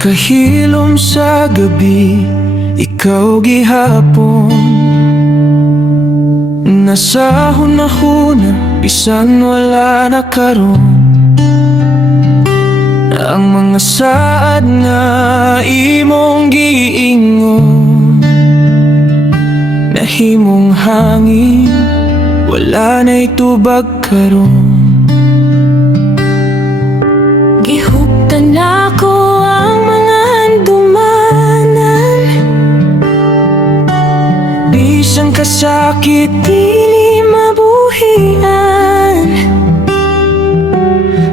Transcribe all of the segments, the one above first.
Nagkahilom sa gabi, ikaw gihapon. Nasa hunahuna, bisan wala na karon. Ang mga saad nga imong giingon, nahimong hangin, wala na'y tubag karon. Gihuptan ako ang mga handumanan, Bisan kasakit dili mabuhian.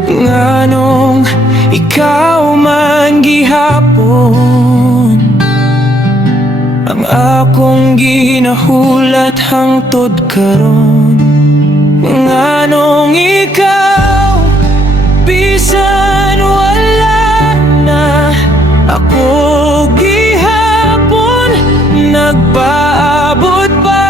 nganong ikaw man gihapon, ang akong ginahulat hangtod karon. Nganong ikaw, bisan wala na ako gihapon, nagpaabot pa.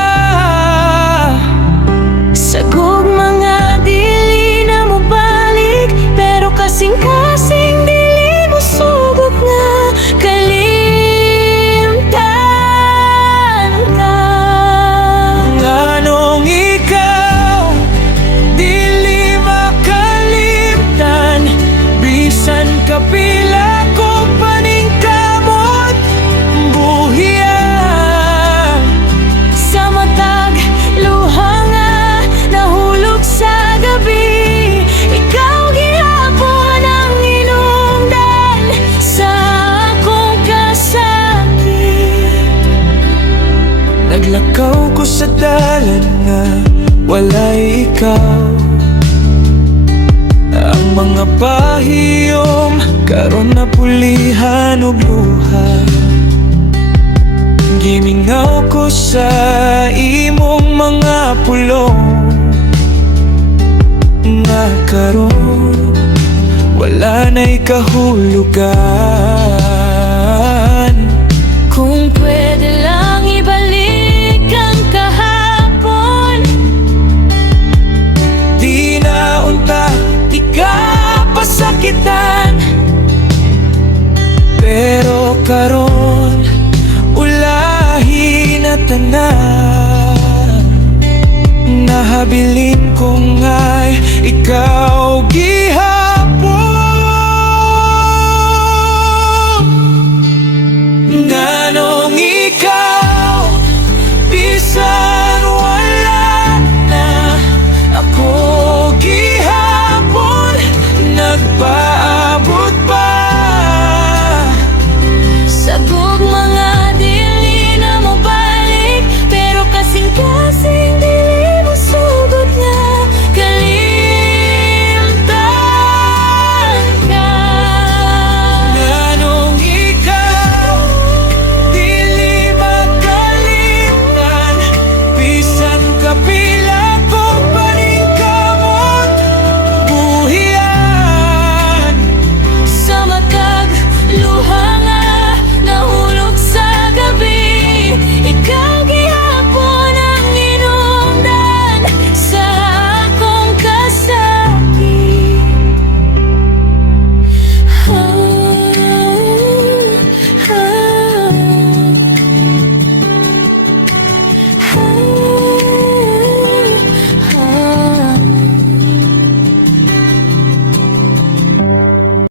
Sagog mga dili na mo balik, pero kasing-kasing dili mo subok nga kalimtan ka. Nganong ikaw, dili makalimtan, bisan kapila ko paningkamot buhian. Sa matag luha nga nahulog sa gabi, ikaw gihapon ang inungdan sa akong kasakit. Naglakaw ko sa dalan nga walay ikaw. Ang mga pahiyom karon na pulihan og luha. Gimingaw ko sa imong mga pulong, nga karon wala na'y kahulugan. Kung pwede lang ibalik ang kahapon, Di na unta ikapasakitan, pero karon ulahi na tanan. Nahabilin ko nga'y ikaw gihapon,